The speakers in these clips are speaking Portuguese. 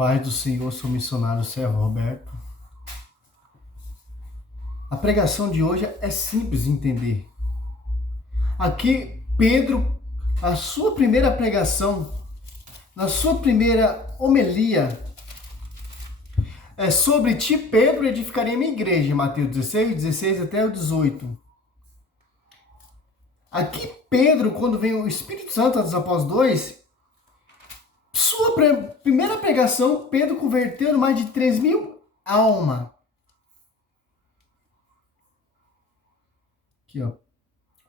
Paz do Senhor, sou missionário servo Roberto. A pregação de hoje é simples de entender. Aqui, Pedro, a sua primeira pregação, na sua primeira homilia, é sobre ti, Pedro, edificaria minha igreja, Mateus 16 até o 18. Aqui, Pedro, quando vem o Espírito Santo dos Apóstolos 2, sua primeira pregação, Pedro converteu mais de 3.000 almas. Aqui, ó.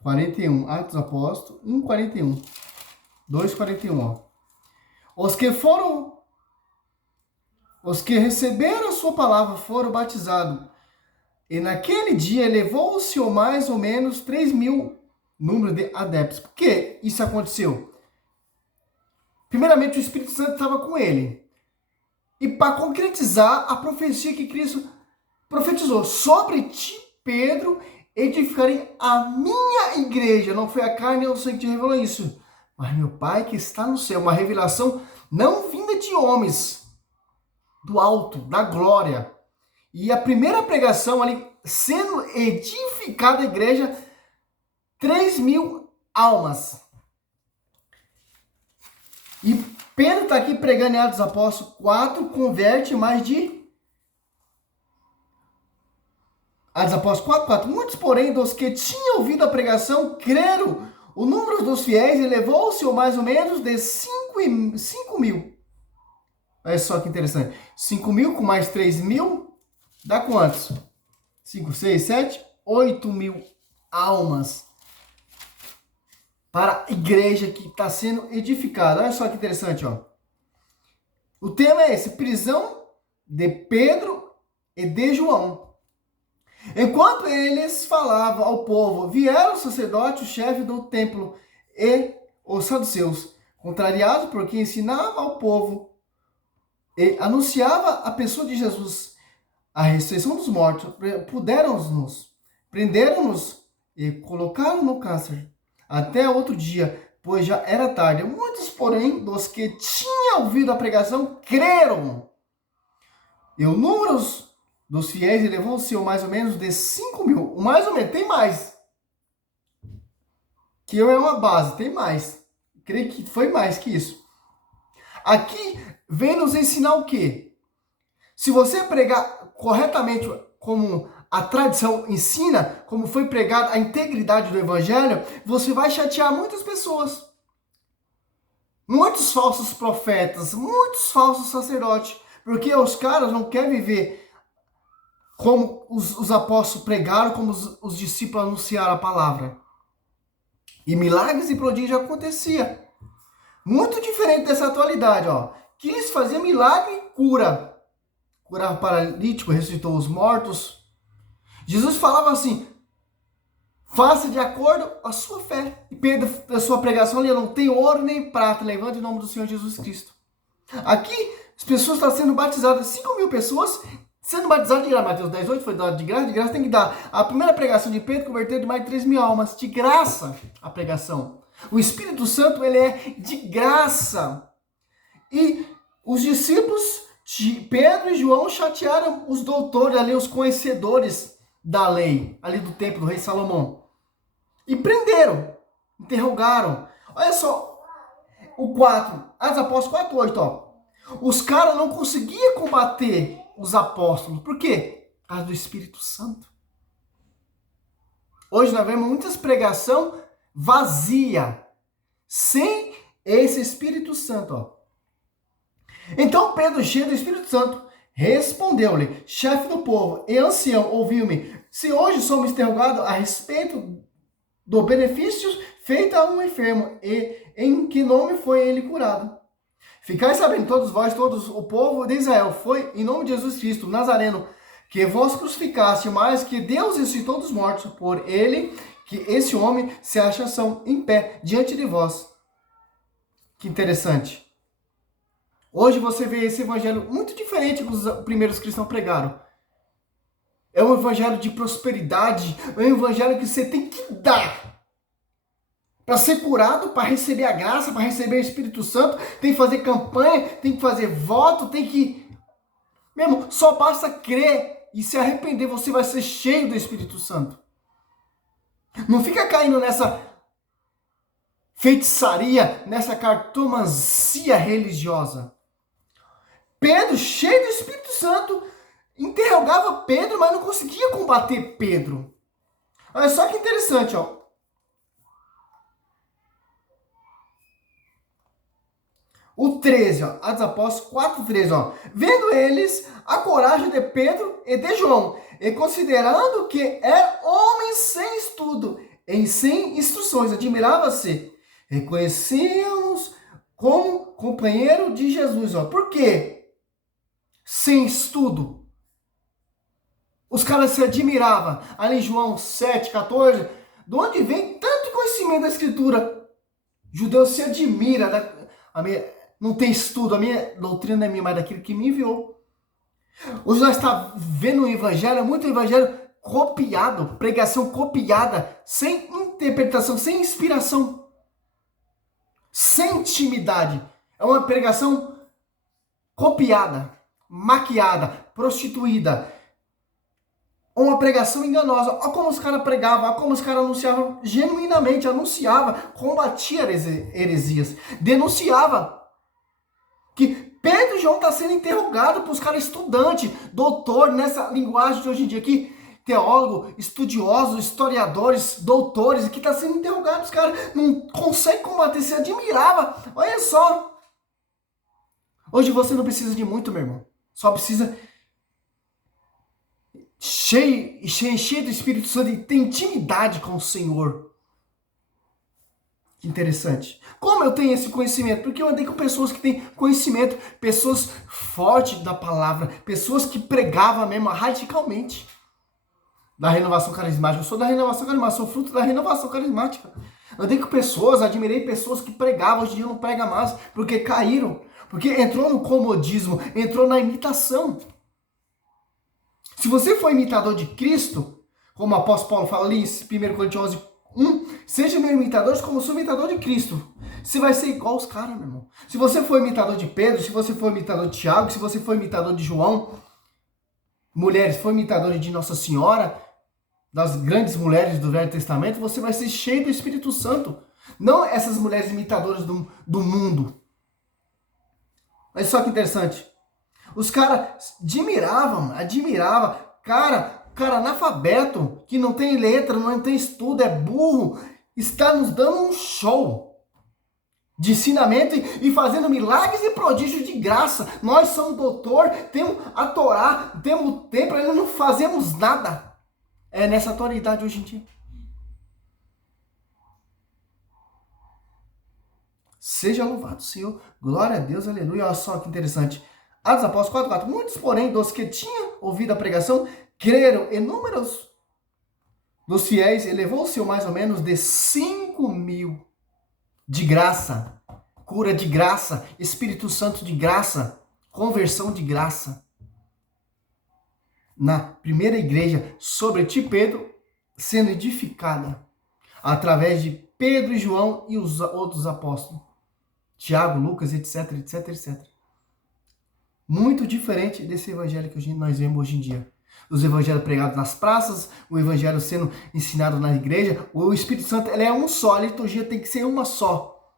41, Atos dos Apóstolos, 1:41. 2:41, ó. Os que receberam a sua palavra foram batizados. E naquele dia elevou-se ou mais ou menos 3.000 número de adeptos. Por que isso aconteceu? Primeiramente, o Espírito Santo estava com ele. E para concretizar a profecia que Cristo profetizou, sobre ti, Pedro, edificarei a minha igreja. Não foi a carne ou o sangue que te revelou isso, mas meu Pai que está no céu. Uma revelação não vinda de homens, do alto, da glória. E a primeira pregação ali, sendo edificada a igreja, 3.000 almas. E Pedro está aqui pregando em Atos dos Apóstolos 4, converte mais de... Atos dos Apóstolos 4. Muitos, porém, dos que tinham ouvido a pregação, creram. O número dos fiéis elevou-se ou mais ou menos de 5.000. Olha só que interessante. 5.000 com mais 3.000, dá quantos? 5, 6, 7, 8.000 almas para a igreja que está sendo edificada. Olha só que interessante, ó. O tema é esse: prisão de Pedro e de João. Enquanto eles falavam ao povo, vieram o sacerdote, o chefe do templo e os saduceus, contrariados porque ensinava ao povo e anunciava a pessoa de Jesus, a ressurreição dos mortos. Prenderam-nos e colocaram no cárcere até outro dia, pois já era tarde. Muitos, porém, dos que tinham ouvido a pregação, creram. E o número dos fiéis elevou-se mais ou menos de 5.000. Mais ou menos, tem mais. Que é uma base, tem mais. Creio que foi mais que isso. Aqui vem nos ensinar o quê? Se você pregar corretamente, como a tradição ensina, como foi pregado a integridade do evangelho, você vai chatear muitas pessoas. Muitos falsos profetas, muitos falsos sacerdotes, porque os caras não querem viver como os apóstolos pregaram, como os discípulos anunciaram a palavra. E milagres e prodígios aconteciam. Muito diferente dessa atualidade, ó. Quis fazer milagre e cura. Curava paralítico, ressuscitou os mortos. Jesus falava assim: faça de acordo com a sua fé. E Pedro, a sua pregação ali, não tem ouro nem prata, levante o nome do Senhor Jesus Cristo. Aqui, as pessoas estão sendo batizadas, 5.000 pessoas sendo batizadas de graça. Mateus 18 foi dado de graça tem que dar. A primeira pregação de Pedro converteu de mais de 3.000 almas, de graça a pregação. O Espírito Santo, ele é de graça. E os discípulos de Pedro e João chatearam os doutores ali, os conhecedores da lei, ali do templo do rei Salomão. E prenderam, interrogaram. Olha só, o 4, Atos Apóstolos 4:8, ó. Os caras não conseguiam combater os apóstolos. Por quê? Por causa do Espírito Santo. Hoje nós vemos muitas pregação vazia, sem esse Espírito Santo, ó. Então Pedro, cheio do Espírito Santo, respondeu-lhe: chefe do povo e ancião, ouviu-me. Se hoje somos interrogados a respeito do benefício feito a um enfermo, e em que nome foi ele curado? Ficai sabendo, todos vós, todos o povo de Israel, foi em nome de Jesus Cristo, Nazareno, que vós crucificaste, mas que Deus ressuscitou dos mortos, por ele, que esse homem se acha são em pé diante de vós. Que interessante. Hoje você vê esse evangelho muito diferente que os primeiros cristãos pregaram. É um evangelho de prosperidade, é um evangelho que você tem que dar Para ser curado, para receber a graça, para receber o Espírito Santo, tem que fazer campanha, tem que fazer voto, tem que... Meu irmão, só basta crer e se arrepender, você vai ser cheio do Espírito Santo. Não fica caindo nessa feitiçaria, nessa cartomancia religiosa. Pedro, cheio do Espírito Santo, interrogava Pedro, mas não conseguia combater Pedro. Olha só que interessante, ó. O 13, ó, Atos Apóstolos 4:13, ó. Vendo eles a coragem de Pedro e de João, e considerando que eram homens sem estudo, e sem instruções, admirava-se, reconheciam-nos como companheiro de Jesus, ó. Por quê? Sem estudo. Os caras se admiravam. Ali em João 7:14, de onde vem tanto conhecimento da Escritura? Judeu se admira não tem estudo, a minha doutrina não é minha, mas daquele que me enviou. Hoje nós estamos vendo o evangelho, muito evangelho copiado, pregação copiada, sem interpretação, sem inspiração, sem intimidade. É uma pregação copiada, maquiada, prostituída. Uma pregação enganosa. Olha como os caras pregavam, olha como os caras anunciavam, genuinamente anunciava, combatia heresias, denunciava que Pedro e João estão sendo interrogados por os caras estudantes, doutor, nessa linguagem de hoje em dia aqui, teólogo, estudiosos, historiadores, doutores, que estão sendo interrogados, os caras não conseguem combater, se admirava. Olha só. Hoje você não precisa de muito, meu irmão. Só precisa cheio do Espírito Santo e ter intimidade com o Senhor. Que interessante. Como eu tenho esse conhecimento? Porque eu andei com pessoas que têm conhecimento, pessoas fortes da palavra, pessoas que pregavam mesmo radicalmente da renovação carismática. Eu sou da renovação carismática, sou fruto da renovação carismática. Andei com pessoas, admirei pessoas que pregavam, hoje em dia não prega mais, porque caíram, porque entrou no comodismo, entrou na imitação. Se você for imitador de Cristo, como o apóstolo Paulo fala ali em 1 Coríntios 11:1, seja meu imitador como eu sou imitador de Cristo. Você vai ser igual aos caras, meu irmão. Se você for imitador de Pedro, se você for imitador de Tiago, se você for imitador de João, mulheres, for imitador de Nossa Senhora, das grandes mulheres do Velho Testamento, você vai ser cheio do Espírito Santo. Não essas mulheres imitadoras do mundo. Olha só que interessante. Os caras admiravam. Cara analfabeto, que não tem letra, não tem estudo, é burro, está nos dando um show de ensinamento e fazendo milagres e prodígios de graça. Nós somos doutor, temos a Torá, temos o templo, ainda não fazemos nada. É nessa atualidade hoje em dia. Seja louvado, Senhor. Glória a Deus, aleluia. Olha só que interessante. Atos Apóstolos 4:4. Muitos, porém, dos que tinham ouvido a pregação, creram, e números dos fiéis elevou-se mais ou menos de 5.000. De graça, cura de graça, Espírito Santo de graça, conversão de graça. Na primeira igreja sobre ti, Pedro, sendo edificada através de Pedro e João e os outros apóstolos, Tiago, Lucas, etc, etc, etc. Muito diferente desse evangelho que nós vemos hoje em dia. Os evangelhos pregados nas praças, o evangelho sendo ensinado na igreja, o Espírito Santo ele é um só, a liturgia tem que ser uma só.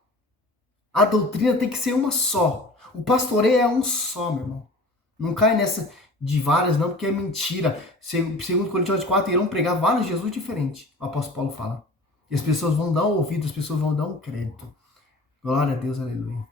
A doutrina tem que ser uma só. O pastoreio é um só, meu irmão. Não cai nessa de várias não, porque é mentira. Segundo Coríntios 4, irão pregar vários Jesus diferentes, o apóstolo Paulo fala. E as pessoas vão dar um ouvido, as pessoas vão dar um crédito. Glória a Deus, aleluia.